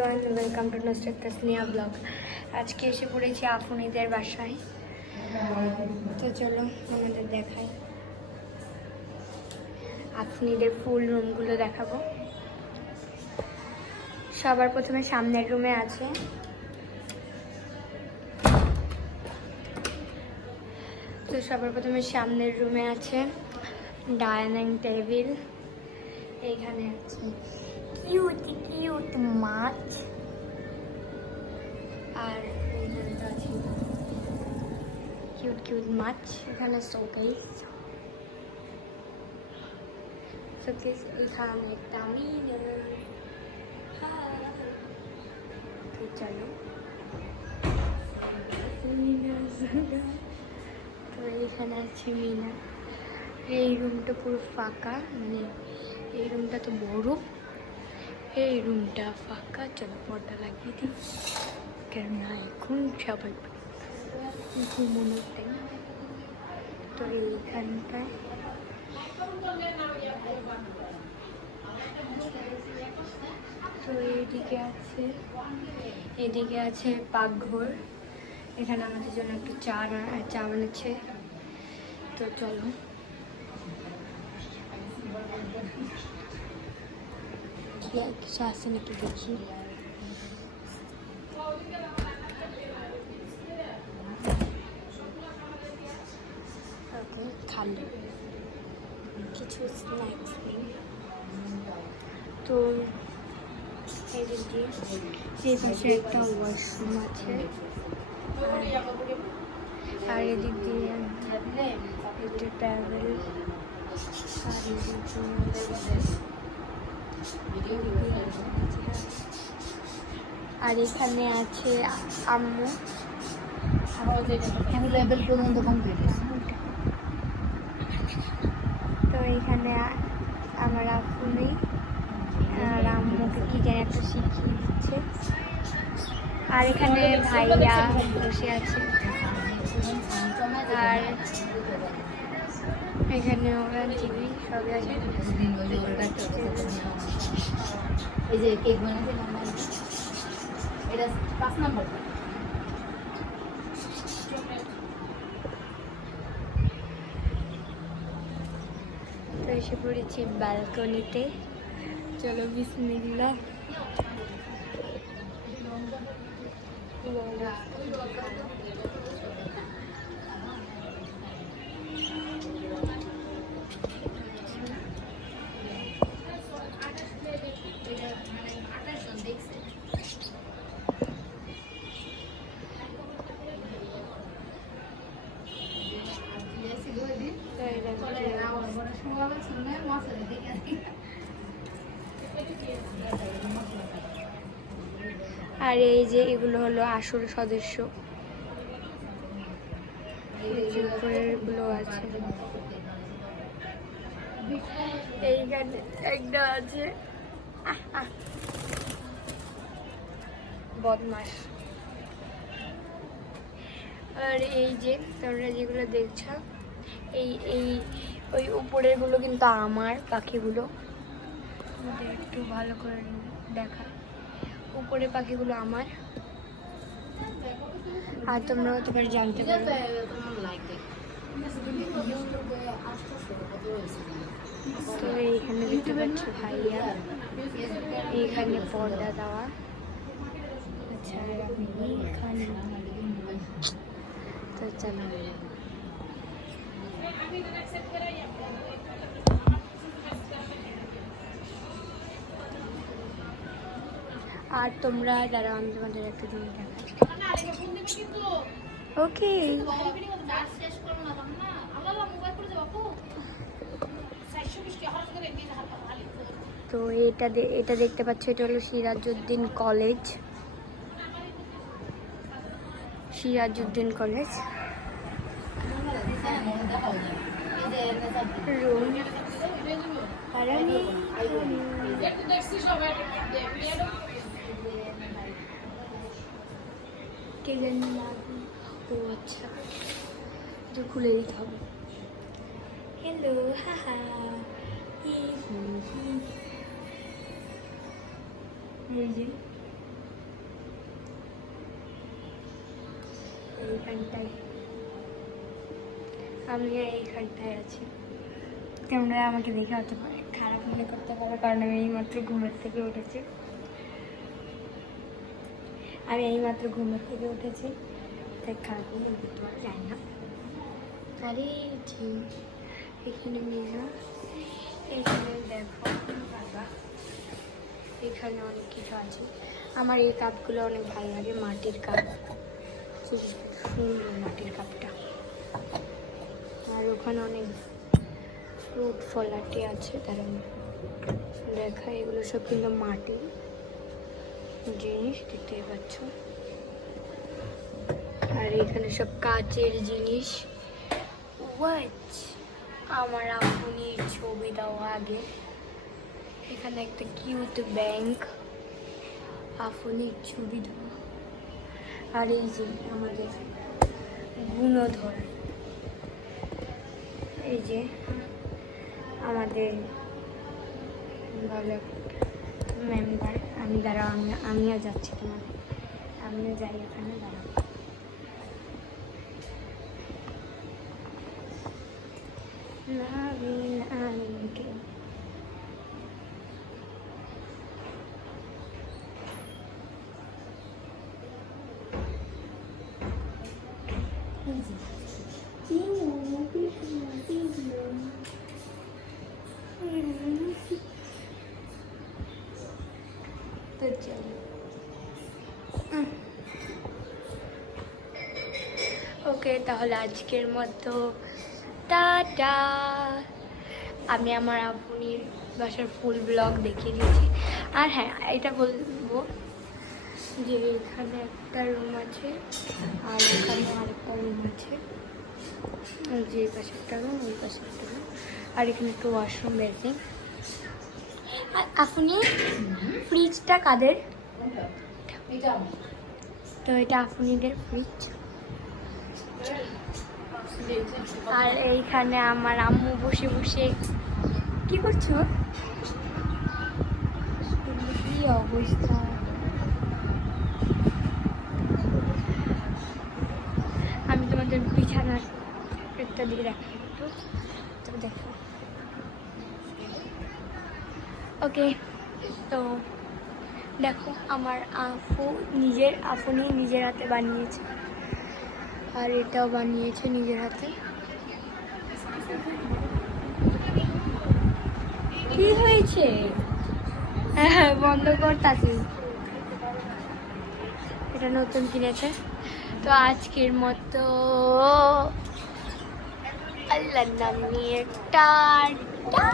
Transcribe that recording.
Everyone, welcome to Nusrat Tasnia blog. আজকে এসে পড়েছি আফুনিদের বাসায়। তো চলো আমাদের দেখাই, আফুনিদের ফুল রুমগুলো দেখাবো। সবার প্রথমে সামনের রুমে আছে সামনের রুমে আছে ডাইনিং টেবিল। এইখানে আছে কিউট মাছ, আর এখানে তো আছে কিউট মাছ। এখানে শোকেস, এখানে একটা মিনার। চলো তো এখানে আছে মিনার। এই রুমটা পুরো ফাঁকা, মানে এই রুমটা তো বড়, এই রুমটা ফাঁকা। চলো পর্দা লাগিয়ে দিই, কেননা এখন সবাই ঘুমানোর টাইম। তো এইখানটায় তো এদিকে আছে পাকঘর। এখানে আমাদের জন্য একটু চা বানাচ্ছে। তো চলো কিছু আসে নাকি দেখি। ওকে, খালি কিছু স্ন্যাক্স নেই। তো এই পাশে একটা ওয়াশরুম আছে, আর এদিক দিয়ে একটা ট্যাবেল, আর এখানে আছে আম্মু। তো এখানে আমার আফুনি আর আম্মুকে কি যেন একটা শিখিয়ে দিচ্ছে। আর এখানে ভাইয়া বসে আছে, আর এখানে ওরা টিভি সবই আছে। এই যে কেক বানাতে এটা 5 নম্বর। তো এসে পড়েছি ব্যালকনিতে। চলো বিসমিল্লাহ। আর এই যে এগুলো হলো আসল সদস্য, উপরেরগুলো আছে। এইখানে একটা আছে বদমাস। আর এই যে তোমরা যেগুলো দেখছো, এই ওই উপরের গুলো কিন্তু আমার পাখিগুলো। একটু ভালো করে দেখা, উপরে পাখিগুলো আমার। আর তোমরা হতে পারে জানতে পারো। তো এইখানে দেখতে পাচ্ছ ভাইয়া, এইখানে পর্দা দেওয়া। আচ্ছা, আমি এইখানে তো চলো আর তোমরা যারা আমি তোমাদের একটা জিনিস দেখাচ্ছি। ওকে, তো এটা দেখতে পাচ্ছ, এটা হলো সিরাজউদ্দিন কলেজ। রুম। আর আমি কে জানি ও আচ্ছা, তো খুলে দিতে হবে। হ্যালো, হাহা, এই যে এইখানটায়, আমি এইখানটায় আছি। তোমরা আমাকে দেখে হতে পারে খারাপ মনে করতে পারো, কারণ আমি এইমাত্র ঘুমের থেকে উঠেছি। তাই খারাপ মনে করতে পারা যায় না। আরে ঠিক এখানে মেয়েরা, এখানে দেখো বাবা, এখানে অনেক কিছু আছে। আমার এই কাপগুলো অনেক ভালো লাগে, মাটির কাপ, সুন্দর মাটির কাপটা। আর ওখানে অনেক ফ্রুট ফলাটি আছে, তারা দেখা, এগুলো সব কিন্তু মাটির জিনিস, দেখতেই পাচ্ছ। আর এখানে সব কাচের জিনিস। আমার আপনির ছবি দেওয়া আগে। এখানে একটা কিউট ব্যাংক, আপনির ছবি দেওয়া। আর এই যে আমাদের গুণধর, এই যে আমাদের ভালো মেম্বার। আমিও যাচ্ছি তোমাদের, আমিও যাই এখানে, দাঁড়াও। তো চলো, ওকে, তাহলে আজকের মতো টাটা। আমি আমার আপনির বাসার ফুল ব্লগ দেখিয়ে দিয়েছি। আর হ্যাঁ, এটা বলবো যে এখানে একটা রুম আছে, আর এখানে আরেকটা রুম আছে। ওই যে পাশে একটা রুম, ওই পাশে একটা রুম, আর এখানে একটু ওয়াশরুম, বেসিং। আর আপনি ফ্রিজটা কাদের? তো এটা আপনিদের ফ্রিজ। আর এইখানে আমার আম্মু বসে বসে কি করছো? কি অবস্থা! আমি তোমাদের বিছানার একটা দিকে রাখি একটু, তো দেখো। ওকে, তো দেখো আমার আপনি নিজের হাতে বানিয়েছে, আর এটাও বানিয়েছে নিজের হাতে। কি হয়েছে? হ্যাঁ, বন্ধ করতাছি। এটা নতুন কিনেছে। তো আজকের মতো আল্লাহর নাম নিয়ে টাটা।